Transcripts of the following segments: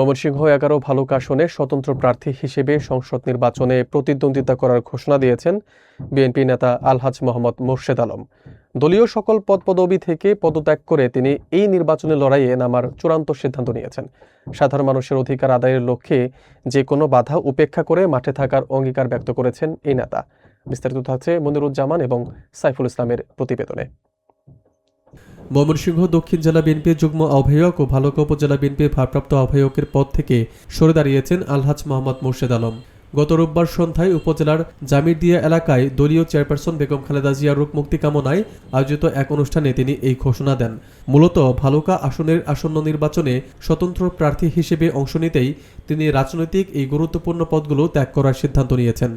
ময়মনসিংহ ১১ ভালুকা আসনে স্বতন্ত্র প্রার্থী হিসেবে সংসদ নির্বাচনে প্রতিদ্বন্দ্বিতা করার ঘোষণা দিয়েছেন বিএনপি নেতা আলহাজ মোহাম্মদ মোর্শেদ আলম। দলীয় সকল পদপদবি থেকে পদত্যাগ করে তিনি এই নির্বাচনী লড়াইয়ে নামার চূড়ান্ত সিদ্ধান্ত নিয়েছেন। সাধারণ মানুষের অধিকার আদায়ের লক্ষ্যে যে কোনো বাধা উপেক্ষা করে মাঠে থাকার অঙ্গীকার ব্যক্ত করেছেন এই নেতা। বিস্তারিত থাকছে মনিরুজ্জামান এবং সাইফুল ইসলামের প্রতিবেদনে। ময়মনসিংহ দক্ষিণ জেলা বিএনপির যুগ্ম আহ্বায়ক ও ভালুকা উপজেলা বিএনপির ভারপ্রাপ্ত আহ্বায়কের পদ থেকে সরে দাঁড়িয়েছেন আলহাজ মোহাম্মদ মোর্শেদ আলম। গত রোববার সন্ধ্যায় উপজেলার জামিরদিয়া এলাকায় দলীয় চেয়ারপারসন বেগম খালেদা জিয়ার রোগ মুক্তি কামনায় আয়োজিত এক অনুষ্ঠানে তিনি এই ঘোষণা দেন। মূলত ভালুকা আসনের আসন্ন নির্বাচনে স্বতন্ত্র প্রার্থী হিসেবে অংশ নিতেই তিনি রাজনৈতিক এই গুরুত্বপূর্ণ পদগুলো ত্যাগ করার সিদ্ধান্ত নিয়েছেন।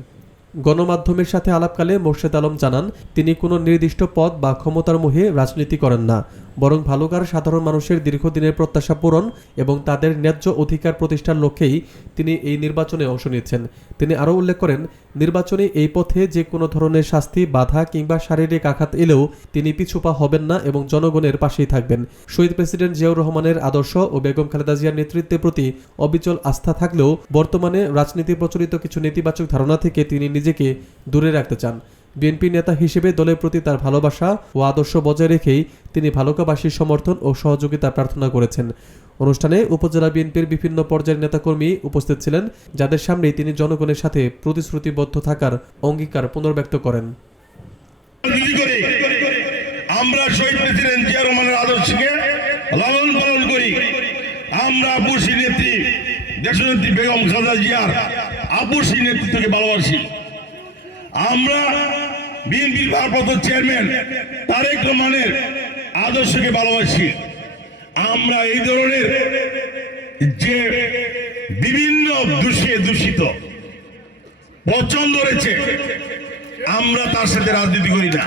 গণমাধ্যমের সাথে আলাপকালে মোর্শেদ আলম জানান, তিনি কোনো নির্দিষ্ট পদ বা ক্ষমতার মোহে রাজনীতি করেন না, বরং ভালুকার সাধারণ মানুষের দীর্ঘদিনের প্রত্যাশা পূরণ এবং তাদের ন্যায্য অধিকার প্রতিষ্ঠার লক্ষ্যেই তিনি এই নির্বাচনে অংশ নিচ্ছেন। তিনি আরও উল্লেখ করেন, নির্বাচনে এই পথে যে কোনো ধরনের শাস্তি, বাধা কিংবা শারীরিক আঘাত এলেও তিনি পিছুপা হবেন না এবং জনগণের পাশেই থাকবেন। শহীদ প্রেসিডেন্ট জিয়াউর রহমানের আদর্শ ও বেগম খালেদা জিয়ার নেতৃত্বের প্রতি অবিচল আস্থা থাকলেও বর্তমানে রাজনীতি প্রচলিত কিছু নেতিবাচক ধারণা থেকে তিনি নিজেকে দূরে রাখতে চান। বিএনপি নেতা হিসেবে দলের প্রতি তার ভালোবাসা ও আদর্শ বজায় রেখেই তিনি ভালুকাবাসীর সমর্থন ও সহযোগিতা প্রার্থনা করেছেন। অনুষ্ঠানে উপজেলা বিএনপির বিভিন্ন পর্যায়ের নেতাকর্মী উপস্থিত ছিলেন, যাদের সামনেই তিনি জনগণের সাথে প্রতিশ্রুতিবদ্ধ থাকার অঙ্গীকার পুনর্ব্যক্ত করেন। আমরা শহীদ প্রেসিডেন্ট জিয়া রহমানের আদর্শকে লালন পালন করি। আমরা আপুসী নেত্রী দেশনেত্রী বেগম খালেদা জিয়ার আপুসী নেতৃত্বকে ভালোবাসি। আমরা বিএনপির ভারপ্রাপ্ত চেয়ারম্যান তারেক রহমানের আদর্শকে ভালোবাসি। আমরা এই ধরনের যে বিভিন্ন দূষিত পছন্দ রয়েছে, আমরা তার সাথে রাজনীতি করি না।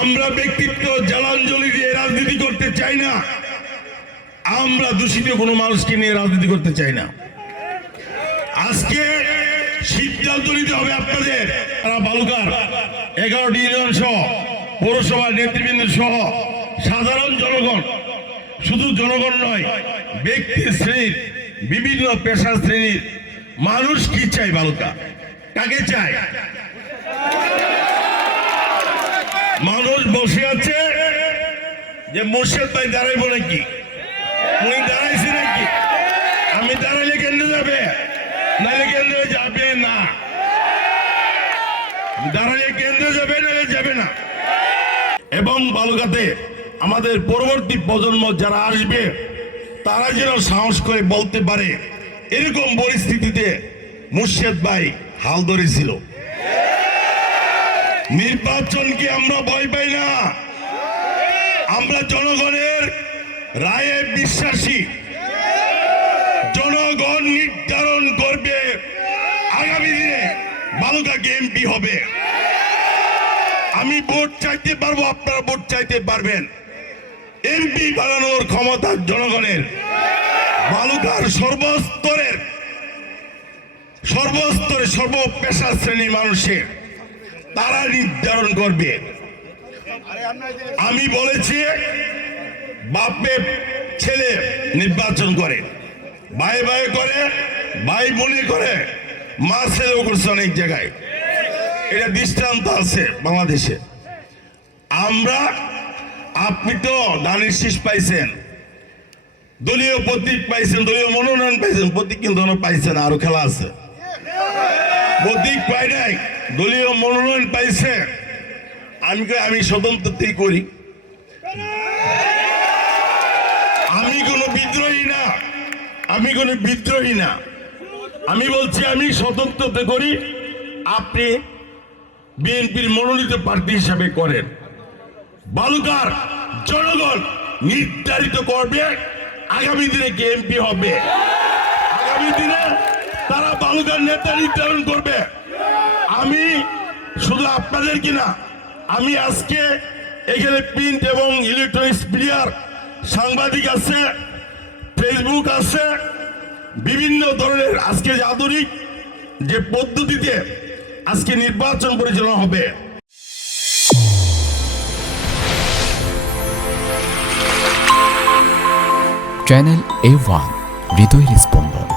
আমরা ব্যক্তিত্ব জলাঞ্জলি দিয়ে রাজনীতি করতে চাই না। আমরা দূষিত কোনো মানুষকে নিয়ে রাজনীতি করতে চাই না। আজকে সিদ্ধান্ত নিতে হবে আপনাদের, ভালুকার 11টি ইউনিয়ন সহ পৌরসভার নেতৃবৃন্দ সহ সাধারণ জনগণ, শুধু জনগণ নয়, ব্যক্তি শ্রেণীর বিভিন্ন পেশা শ্রেণীর মানুষ কি চাই, ভালুকা কাকে চায়? মানুষ বসে আছে যে মোর্শেদ ভাই দাঁড়াইব নাকি, উনি দাঁড়াইছে নাকি, আমি দাঁড়াইলে কেন্দ্রে যাবে, নাহলে কেন্দ্রে যাবে না, দাঁড়াইলে কেন্দ্রে যাবে, নাহলে যাবে না। এবং ভালুকাতে আমাদের পরবর্তী প্রজন্ম যারা আসবে, তারা যেন সাহস করে বলতে পারে এরকম পরিস্থিতিতে মোর্শেদ ভাই হাল ধরেছিল। নির্বাচনকে আমরা ভয় পাই না, আমরা জনগণের রায়ে বিশ্বাসী। জনগণ নির্ধারণ করবে আগামী দিনে ভালুকা এমপি হবে। আমি ভোট চাইতে পারবো, আপনারা ভোট চাইতে পারবেন। এমপি বানানোর ক্ষমতা জনগণের। ভালুকার সর্বস্তরের সর্ব পেশা শ্রেণীর মানুষের তারা নির্ধারণ করবে। আমি বলেছি, বাপে ছেলে নির্বাচন করে, ভাই ভাই করে, ভাই বোনে করে, মা ছেলেও করছে অনেক জায়গায়। এটা দৃষ্টান্ত আছে বাংলাদেশে। আপনি তো ধানের শীষ পাইছেন, দলীয় প্রতীক পাইছেন, দলীয় মনোনয়ন পাইছেন, প্রতীক কিন্তু পাইছেন, আরো খেলা আছে। প্রতীক পাই নাই, দলীয় মনোনয়ন পাইছে। আমি স্বতন্ত্রই করি, আমি কোনো বিদ্রোহী না, আমি বলছি আমি স্বতন্ত্রতে করি, আপনি বিএনপির মনোনীত প্রার্থী হিসাবে করেন। ভালুকার জনগণ নির্ধারিত করবে আগামী দিনে কে এমপি হবে। আগামী দিনে তারা ভালুকার নেতা নির্ধারণ করবে। আমি শুধু আপনাদের কিনা, আমি আজকে এখানে প্রিন্ট এবং ইলেকট্রনিক্স মিডিয়ার সাংবাদিক আছে, ফেসবুক আছে, বিভিন্ন ধরনের আজকে যে আধুনিক যে পদ্ধতিতে আজকে নির্বাচন পরিচালনা হবে। চ্যানেল A1 হৃদয়ের স্পন্দন।